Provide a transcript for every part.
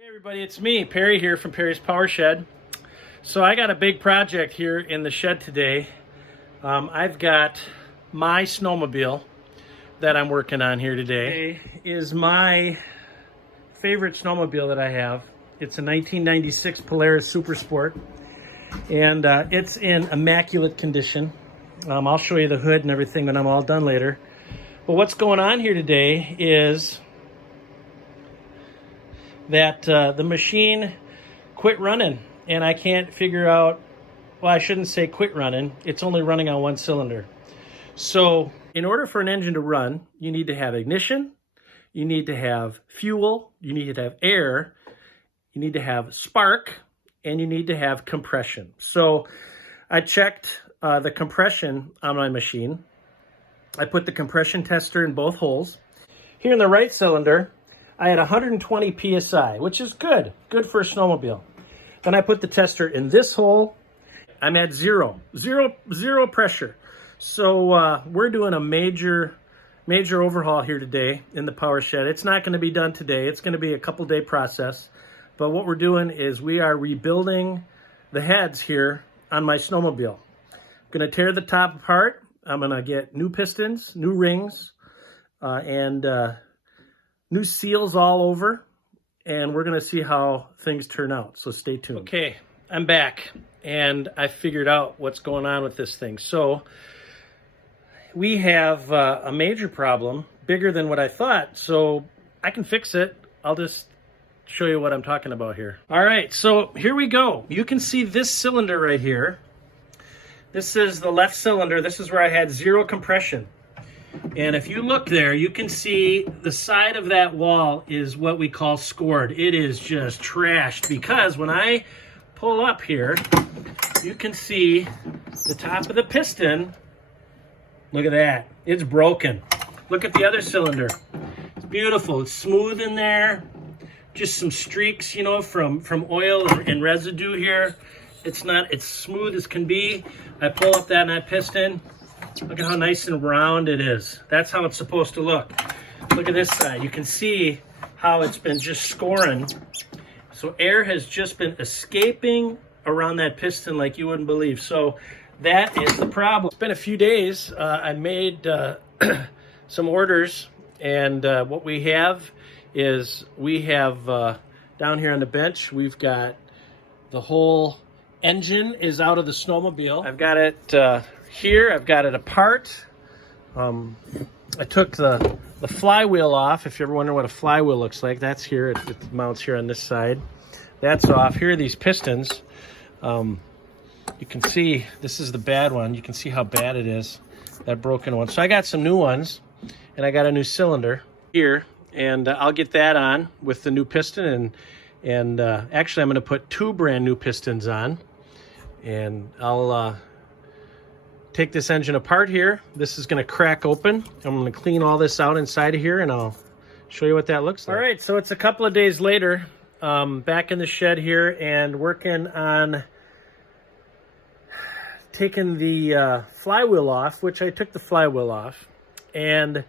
Hey everybody, it's me, Perry here from Perry's Power Shed. So I got a big project here in the shed today. I've got my snowmobile that I'm working on here today. Is my favorite snowmobile that I have. It's a 1996 Polaris Super Sport, and it's in immaculate condition. I'll show you the hood and everything when I'm all done later. But what's going on here today is that the machine quit running, and I can't figure out, well, I shouldn't say quit running, it's only running on one cylinder. So in order for an engine to run, you need to have ignition, you need to have fuel, you need to have air, you need to have spark, and you need to have compression. So I checked the compression on my machine. I put the compression tester in both holes. Here in the right cylinder, I had 120 PSI, which is good for a snowmobile. Then I put the tester in this hole. I'm at zero pressure. So we're doing a major overhaul here today in the power shed. It's not going to be done today. It's going to be a couple-day process. But what we're doing is we are rebuilding the heads here on my snowmobile. I'm going to tear the top apart. I'm going to get new pistons, new rings, and new seals all over, and we're going to see how things turn out, so stay tuned. Okay, I'm back, and I figured out what's going on with this thing. So we have a major problem, bigger than what I thought, so I can fix it. I'll just show you what I'm talking about here. All right, so here we go. You can see this cylinder right here. This is the left cylinder. This is where I had zero compression. And if you look there, you can see the side of that wall is what we call scored. It is just trashed because when I pull up here, you can see the top of the piston. Look at that. It's broken. Look at the other cylinder. It's beautiful. It's smooth in there. Just some streaks, you know, from oil and residue here. It's smooth as can be. I pull up that piston. Look at how nice and round it is. That's how it's supposed to look. Look at this side. You can see how it's been just scoring. So air has just been escaping around that piston like you wouldn't believe. So that is the problem. It's been a few days. I made some orders, and what we have is we have down here on the bench, we've got the whole engine is out of the snowmobile. I've got it here. I've got it apart. I took the flywheel off. If you ever wonder what a flywheel looks like, that's here. It mounts here on this side. That's off. Here are these pistons. You can see this is the bad one. You can see how bad it is, that broken one. So I got some new ones, and I got a new cylinder here, and I'll get that on with the new piston. And actually, I'm going to put two brand new pistons on, and I'll take this engine apart here. This is going to crack open. I'm going to clean all this out inside of here, and I'll show you what that looks like. All right, so it's a couple of days later, back in the shed here and working on taking the flywheel off, which I took the flywheel off, and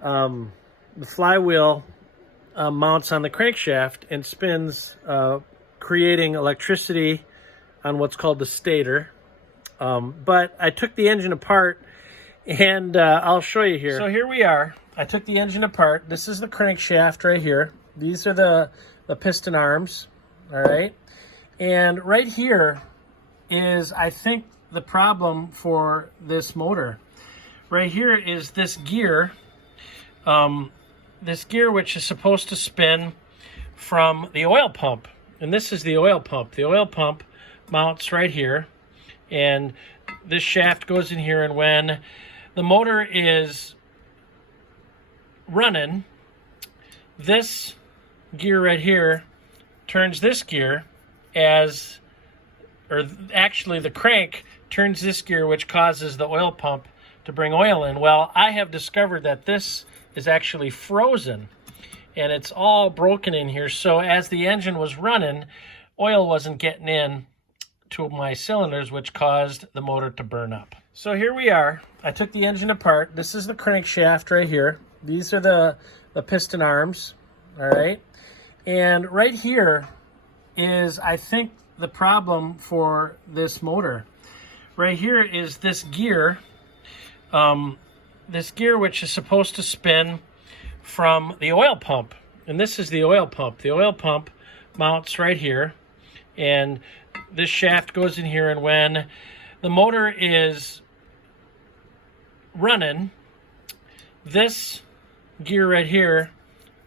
the flywheel mounts on the crankshaft and spins, creating electricity on what's called the stator. But I took the engine apart, and I'll show you here. So here we are. I took the engine apart. This is the crankshaft right here. These are the piston arms, all right? And right here is, I think, the problem for this motor. Right here is this gear, which is supposed to spin from the oil pump. And this is the oil pump. The oil pump mounts right here, and this shaft goes in here, and when the motor is running, this gear right here turns this gear actually the crank turns this gear, which causes the oil pump to bring oil in. Well, I have discovered that this is actually frozen, and it's all broken in here. So as the engine was running, oil wasn't getting in to my cylinders, which caused the motor to burn up. So here we are. I took the engine apart. This is the crankshaft right here. These are the piston arms, all right? And right here is, I think, the problem for this motor. Right here is this gear, which is supposed to spin from the oil pump. And this is the oil pump. The oil pump mounts right here, and this shaft goes in here, and when the motor is running, this gear right here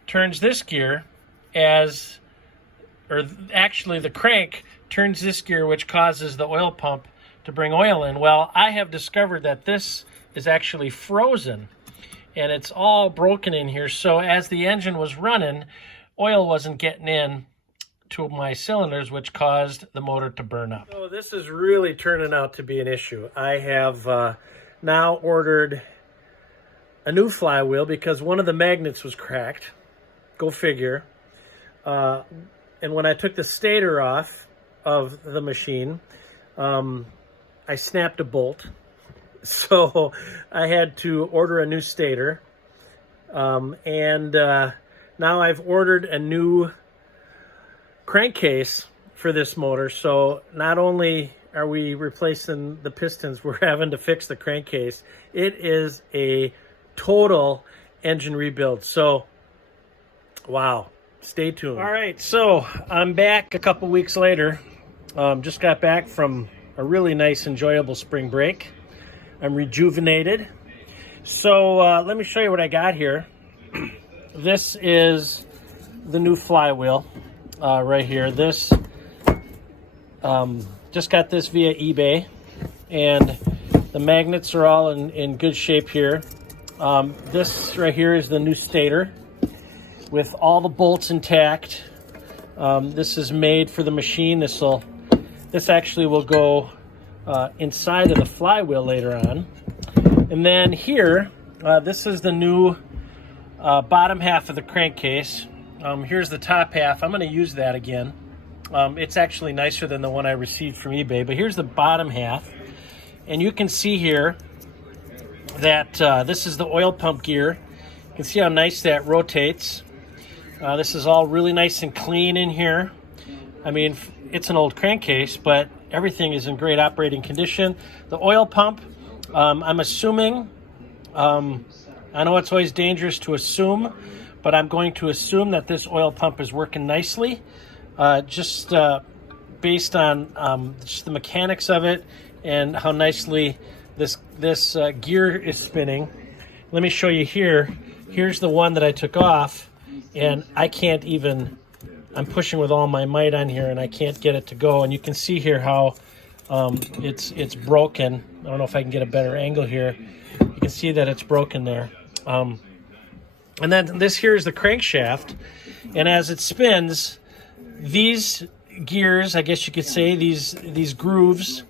turns this gear actually the crank turns this gear, which causes the oil pump to bring oil in. Well, I have discovered that this is actually frozen, and it's all broken in here. So as the engine was running, oil wasn't getting in to my cylinders, which caused the motor to burn up. So this is really turning out to be an issue. I have now ordered a new flywheel because one of the magnets was cracked. Go figure. And when I took the stator off of the machine, I snapped a bolt. So I had to order a new stator. And now I've ordered a new crankcase for this motor. So not only are we replacing the pistons, we're having to fix the crankcase. It is a total engine rebuild. So, wow. Stay tuned. All right, so I'm back a couple weeks later. Just got back from a really nice, enjoyable spring break. I'm rejuvenated. So let me show you what I got here. This is the new flywheel right here. This just got this via eBay, and the magnets are all in good shape here. This right here is the new stator with all the bolts intact. This is made for the machine. This actually will go inside of the flywheel later on. And then here, this is the new bottom half of the crankcase. Here's the top half. I'm going to use that again. It's actually nicer than the one I received from eBay, but here's the bottom half. And you can see here that this is the oil pump gear. You can see how nice that rotates. This is all really nice and clean in here. I mean, it's an old crankcase, but everything is in great operating condition. The oil pump, I'm assuming, I know it's always dangerous to assume, but I'm going to assume that this oil pump is working nicely, just based on just the mechanics of it and how nicely this gear is spinning. Let me show you here. Here's the one that I took off. And I can't even, I'm pushing with all my might on here and I can't get it to go. And you can see here how it's broken. I don't know if I can get a better angle here. You can see that it's broken there. And then this here is the crankshaft. And as it spins, these gears, I guess you could say, these grooves,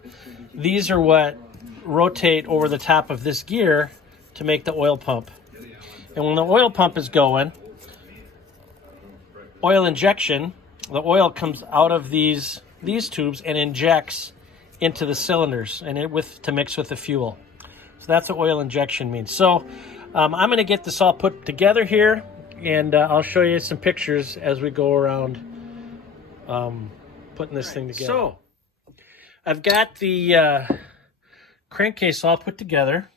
these are what rotate over the top of this gear to make the oil pump. And when the oil pump is going, oil injection, the oil comes out of these tubes and injects into the cylinders and to mix with the fuel. So that's what oil injection means. So I'm going to get this all put together here, and I'll show you some pictures as we go around putting this thing together. So I've got the crankcase all put together.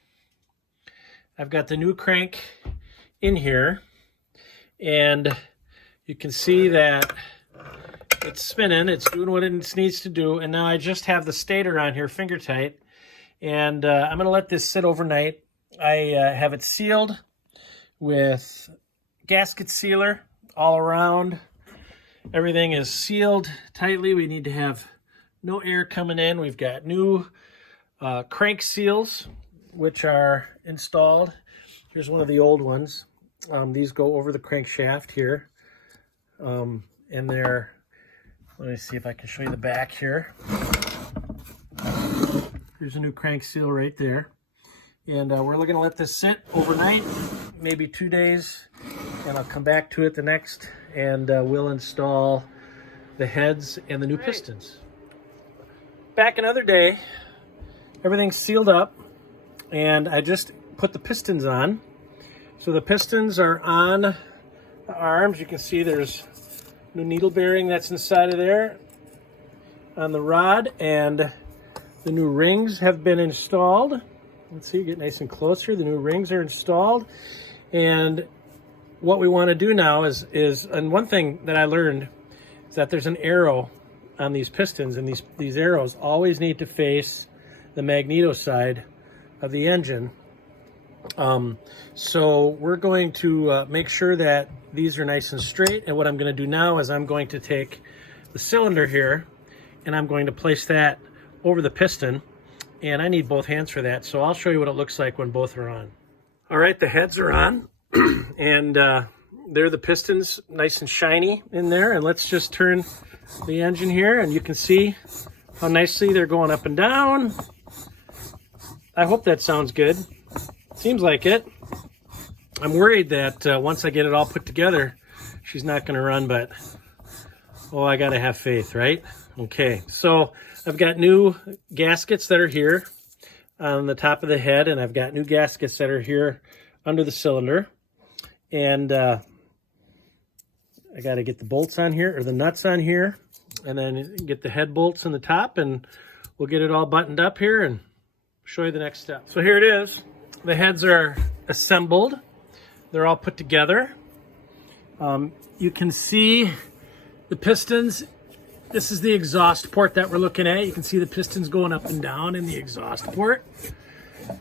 I've got the new crank in here, and you can see that it's spinning, it's doing what it needs to do, and now I just have the stator on here finger tight, and I'm going to let this sit overnight. I have it sealed with gasket sealer all around. Everything is sealed tightly. We need to have no air coming in. We've got new crank seals, which are installed. Here's one of the old ones. These go over the crankshaft here. And they're, let me see if I can show you the back here. There's a new crank seal right there. And we're going to let this sit overnight, maybe 2 days, and I'll come back to it the next, and we'll install the heads and the new pistons. Back another day, everything's sealed up, and I just put the pistons on. So the pistons are on the arms. You can see there's new needle bearing that's inside of there on the rod, and the new rings have been installed. Let's see, get nice and closer. The new rings are installed. And what we want to do now is and one thing that I learned is that there's an arrow on these pistons, and these arrows always need to face the magneto side of the engine. So we're going to make sure that these are nice and straight. And what I'm going to do now is I'm going to take the cylinder here and I'm going to place that over the piston. And I need both hands for that. So I'll show you what it looks like when both are on. All right, the heads are on. And they're the pistons, nice and shiny in there. And let's just turn the engine here, and you can see how nicely they're going up and down. I hope that sounds good. Seems like it. I'm worried that once I get it all put together, she's not going to run, but oh, I got to have faith, right? Okay, so I've got new gaskets that are here on the top of the head, and I've got new gaskets that are here under the cylinder. And I got to get the bolts on here, or the nuts on here, and then get the head bolts in the top, and we'll get it all buttoned up here and show you the next step. So here it is. The heads are assembled. They're all put together. You can see the pistons. This is the exhaust port that we're looking at. You can see the pistons going up and down in the exhaust port.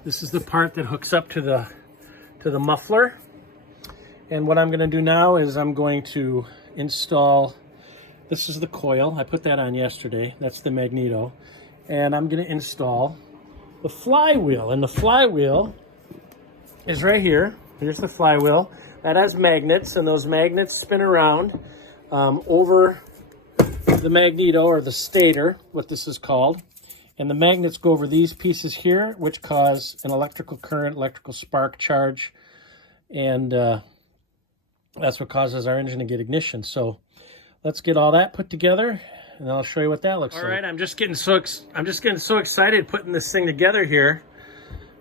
This is the part that hooks up to the muffler. And what I'm going to do now is I'm going to install, this is the coil. I put that on yesterday. That's the magneto. And I'm going to install the flywheel. And the flywheel is right here. Here's the flywheel. That has magnets, and those magnets spin around over the magneto, or the stator, what this is called. And the magnets go over these pieces here, which cause an electrical current, electrical spark charge. And that's what causes our engine to get ignition. So let's get all that put together, and I'll show you what that looks like. All right, I'm just getting so excited putting this thing together here.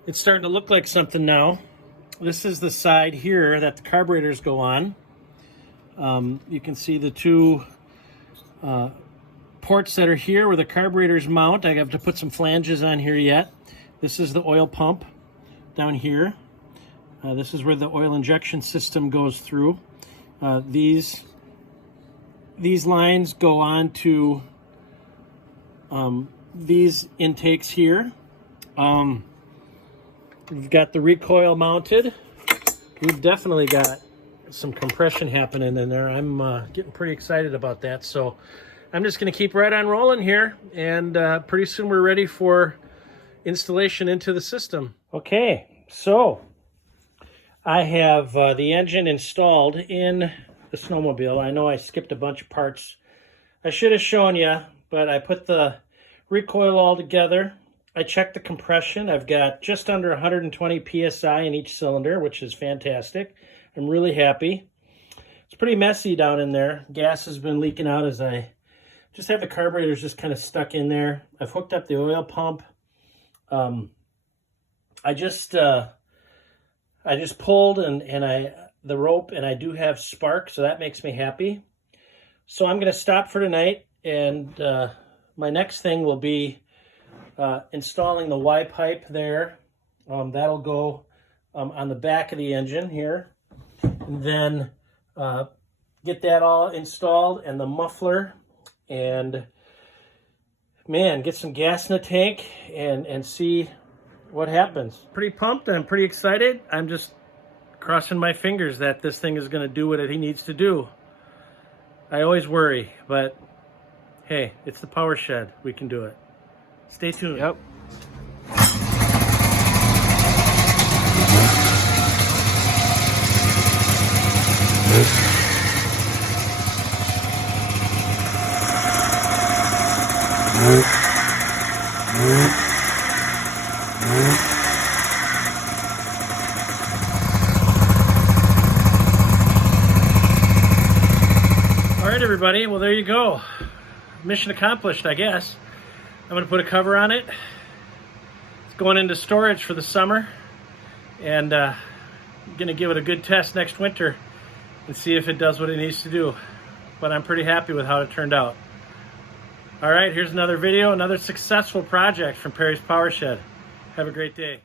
It's starting to look like something now. This is the side here that the carburetors go on. You can see the two ports that are here where the carburetors mount. I have to put some flanges on here yet. This is the oil pump down here. This is where the oil injection system goes through. These lines go on to these intakes here. We've got the recoil mounted. We've definitely got some compression happening in there. I'm getting pretty excited about that. So I'm just going to keep right on rolling here, and pretty soon we're ready for installation into the system. Okay, so I have the engine installed in the snowmobile. I know I skipped a bunch of parts I should have shown you, but I put the recoil all together. I checked the compression. I've got just under 120 PSI in each cylinder, which is fantastic. I'm really happy. It's pretty messy down in there. Gas has been leaking out as I just have the carburetors just kind of stuck in there. I've hooked up the oil pump. I just pulled the rope, and I do have spark, so that makes me happy. So I'm going to stop for tonight, and my next thing will be installing the Y pipe there. That'll go on the back of the engine here, and then get that all installed, and the muffler, and man, get some gas in the tank and see what happens. Pretty pumped. I'm pretty excited. I'm just crossing my fingers that this thing is going to do what it needs to do. I always worry, but hey, it's the Power Shed. We can do it. Stay tuned. Yep. All right, everybody. Well, there you go. Mission accomplished, I guess. I'm going to put a cover on it. It's going into storage for the summer, and I'm going to give it a good test next winter and see if it does what it needs to do. but I'm pretty happy with how it turned out. All right, here's another video, another successful project from Perry's Power Shed. Have a great day.